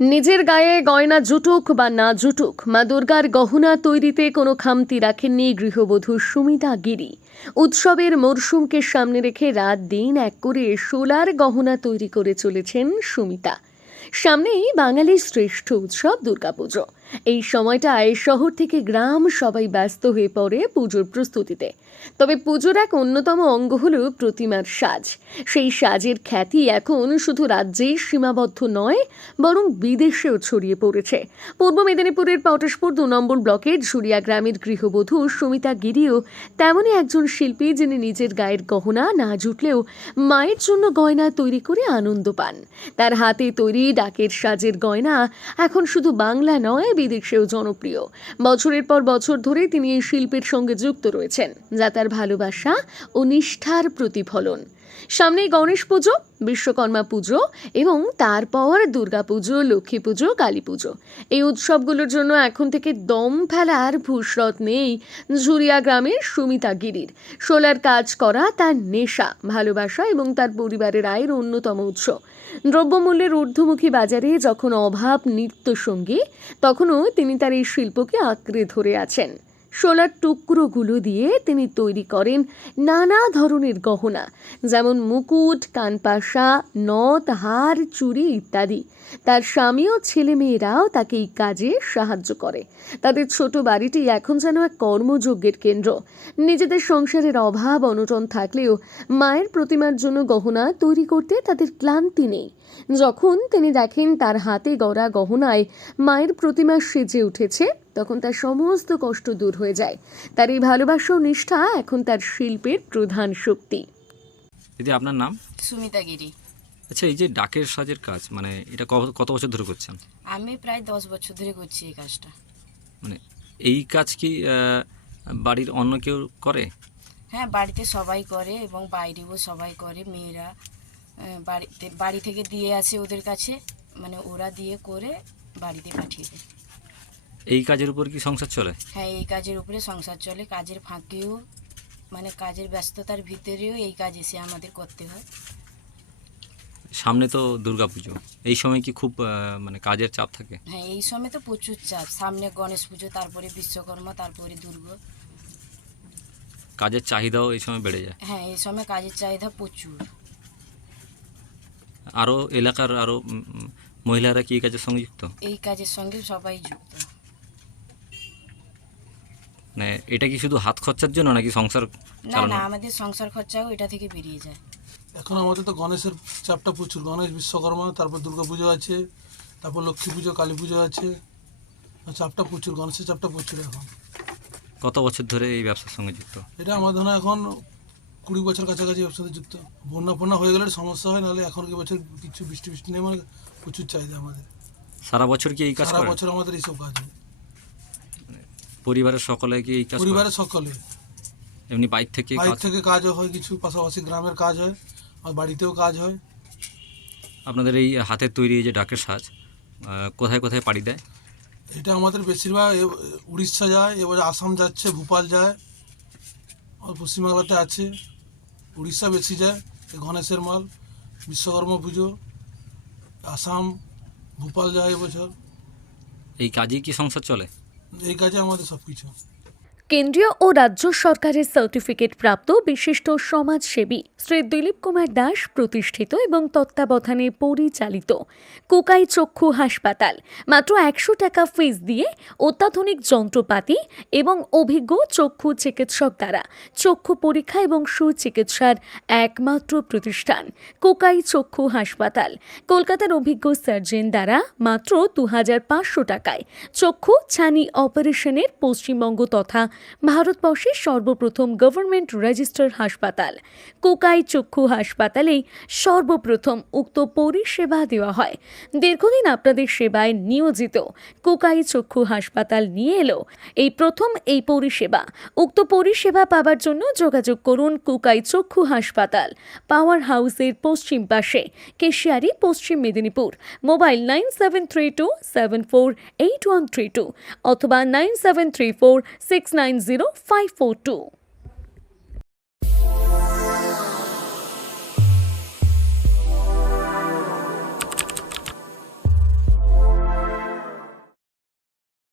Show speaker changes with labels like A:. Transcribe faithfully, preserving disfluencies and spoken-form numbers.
A: নিজের গায়ে গয়না জুটুক বা না জুটুক, মা দুর্গার গহনা তৈরিতে কোনো খামতি রাখেননি গৃহবধূ সুমিতা গিরি। উৎসবের মরশুমকে সামনে রেখে রাত দিন এক করে সোলার গহনা তৈরি করে চলেছেন সুমিতা। সামনেই বাঙালির শ্রেষ্ঠ উৎসব দুর্গাপুজো। এই সময়টায় শহর থেকে গ্রাম সবাই ব্যস্ত হয়ে পড়ে পুজোর প্রস্তুতিতে। তবে পুজোর এক অন্যতম অঙ্গ হল প্রতিমার সাজ। সেই সাজের খ্যাতি এখন শুধু রাজ্যেই সীমাবদ্ধ নয়, বরং বিদেশেও ছড়িয়ে পড়েছে। পূর্ব মেদিনীপুরের পটাশপুর দু নম্বর ব্লকের ঝুরিয়া গ্রামের গৃহবধূ সুমিতা গিরিও তেমনই একজন শিল্পী, যিনি নিজের গায়ের গহনা না জুটলেও মায়ের জন্য গয়না তৈরি করে আনন্দ পান। তার হাতে তৈরি ডাকের সাজের গয়না এখন শুধু বাংলা নয়, বিদেশেও জনপ্রিয়। বছরের পর বছর ধরে তিনি এই শিল্পের সঙ্গে যুক্ত রয়েছেন, যা তার ভালোবাসা ও নিষ্ঠার প্রতিফলন। সামনেই গণেশ পুজো, বিশ্বকর্মা পুজো এবং তারপর দুর্গাপুজো, লক্ষ্মী পুজো, কালী পুজো। এই উৎসবগুলোর জন্য এখন থেকে দম ফেলার ফুসরত নেই ঝুরিয়া গ্রামের সুমিতা গিরির। সোলার কাজ করা তার নেশা, ভালোবাসা এবং তার পরিবারের আয়ের অন্যতম উৎস। দ্রব্যমূল্যের ঊর্ধ্বমুখী বাজারে যখন অভাব নিত্যসঙ্গী, তখনও তিনি তার এই শিল্পকে আঁকড়ে ধরে আছেন। সোলার টুকরোগুলো দিয়ে তিনি তৈরি করেন নানা ধরনের গহনা, যেমন মুকুট, কানপাশা, নথ, হার, চুড়ি ইত্যাদি। তার স্বামী ও ছেলে মেয়েরাও তাকে এই কাজে সাহায্য করে। তাদের ছোট বাড়িটি এখন যেন এক কর্মযজ্ঞের কেন্দ্র। নিজেদের সংসারের অভাব অনটন থাকলেও মায়ের প্রতিমার জন্য গহনা তৈরি করতে তাদের ক্লান্তি নেই। যখন তিনি দেখেন তার হাতে গড়া গহনায় মায়ের প্রতিমা সেজে উঠেছে, তখন তার সমস্ত কষ্ট দূর হয়ে যায়। তার এই ভালোবাসা ও নিষ্ঠা এখন তার শিল্পের প্রধান শক্তি।
B: দিদি, আপনার নাম?
C: সুমিতা গিরি।
B: আচ্ছা, এই যে ডাকের সাজের কাজ, মানে এটা ক- কত বছর ধরে করছেন?
C: আমি প্রায় দশ বছর ধরে করছি এই কাজটা।
B: মানে এই কাজ কি আহ, বাড়ির অন্য কেউ করে?
C: হ্যাঁ, বাড়িতে সবাই করে এবং বাইরেও সবাই করে। মেয়েরা আহ, বাড়িতে বাড়ি থেকে দিয়ে আসে ওদের কাছে, মানে ওরা দিয়ে করে বাড়িতে পাঠিয়ে দেয়।
B: এই কাজের উপর কি সংসার চলে?
C: হ্যাঁ, এই কাজের উপরে সংসার চলে। কাজের ফাঁকেও, মানে কাজের ব্যস্ততার ভিতরেও এই কাজ এসে আমাদের করতে হয়।
B: সামনে তো দুর্গাপুজো, এই সময় কি খুব আহ, মানে কাজের চাপ থাকে?
C: হ্যাঁ, এই সময় তো প্রচুর চাপ। সামনে গণেশ পুজো, তারপরে বিশ্বকর্মা, তারপরে দুর্গা।
B: কাজের চাহিদাও এই সময় বেড়ে যায়।
C: হ্যাঁ, এই সময় কাজের চাহিদা প্রচুর।
B: আরও এলাকার আরও মহিলারা কি এই কাজের সঙ্গে যুক্ত?
C: এই কাজের সঙ্গে সবাই যুক্ত।
B: মানে এটা কি শুধু হাত খরচার জন্য নাকি সংসার
C: না
B: চালানো?
C: না, আমাদের সংসার খরচাও এটা থেকে বেরিয়ে যায়।
D: এখন আমাদের তো গণেশের চাপটা প্রচুর। গণেশ, বিশ্বকর্মা, তারপর দুর্গা পুজো আছে, তারপর লক্ষ্মী পুজো, কালী পুজো আছে। চাপটা প্রচুর, গণেশের চাপটা প্রচুর এখন।
B: কত বছর ধরে এই ব্যবসার সঙ্গে যুক্ত?
D: এটা আমার ধরো এখন কুড়ি বছর কাছাকাছি ব্যবসাতে যুক্ত। বন্যা ফন্যা হয়ে গেলে সমস্যা হয়, নাহলে এখন কি বছর কিছু বৃষ্টি বৃষ্টি নেই, মানে প্রচুর চাহিদা আমাদের।
B: সারা বছর কি এই কাজ
D: সারা
B: করেন?
D: বছর আমাদের এইসব কাজ হয়।
B: পরিবারের সকলে কি এই কাজ করেন?
D: পরিবারের সকলে,
B: এমনি বাইরে থেকে
D: বাইরে
B: কাজ?
D: থেকে কাজও হয়, কিছু পাশাপাশি গ্রামের কাজ হয়, আর বাড়িতেও কাজ হয়।
B: আপনাদের এই হাতের তৈরি এই যে ডাকের সাজ আহ, কোথায় কোথায় পাড়ি দেয়?
D: এটা আমাদের বেশিরভাগ এ- উড়িষ্যা যায়, এবারে আসাম যাচ্ছে, ভোপাল যায়, আর পশ্চিমবাংলাতে আছে। উড়িষ্যা বেশি যায় এই গণেশের মাল। বিশ্বকর্মা পুজো আসাম, ভোপাল যায় এবছর।
B: এই কাজেই কি সংসার চলে?
D: এই কাজে আমাদের সব কিছু।
A: কেন্দ্রীয় ও রাজ্য সরকারের সার্টিফিকেট প্রাপ্ত বিশিষ্ট সমাজসেবী শ্রী দিলীপ কুমার দাস প্রতিষ্ঠিত এবং তত্ত্বাবধানে পরিচালিত কোকাই চক্ষু হাসপাতাল মাত্র একশো টাকা ফিস দিয়ে অত্যাধুনিক যন্ত্রপাতি এবং অভিজ্ঞ চক্ষু চিকিৎসক দ্বারা চক্ষু পরীক্ষা এবং সুচিকিৎসার একমাত্র প্রতিষ্ঠান কোকাই চক্ষু হাসপাতাল। কলকাতার অভিজ্ঞ সার্জন দ্বারা মাত্র দু হাজার পাঁচশো টাকায় চক্ষু ছানি অপারেশনের পশ্চিমবঙ্গ তথা ভারতবর্ষের সর্বপ্রথম গভর্নমেন্ট রেজিস্টার হাসপাতাল কোকাই চক্ষু হাসপাতালেই সর্বপ্রথম উক্ত পরিষেবা দেওয়া হয়। দীর্ঘদিন আপনাদের সেবায় নিয়োজিত কোকাই চক্ষু হাসপাতাল নিয়ে এলো এই প্রথম এই পরিষেবা। উক্ত পরিষেবা পাওয়ার জন্য যোগাযোগ করুন কোকাই চক্ষু হাসপাতাল, পাওয়ার হাউসের পশ্চিম পাশে, Keshiari, Paschim Medinipur. Mobile nine seven three two seven four eight one three two অথবা nine seven three four six nine zero five four two.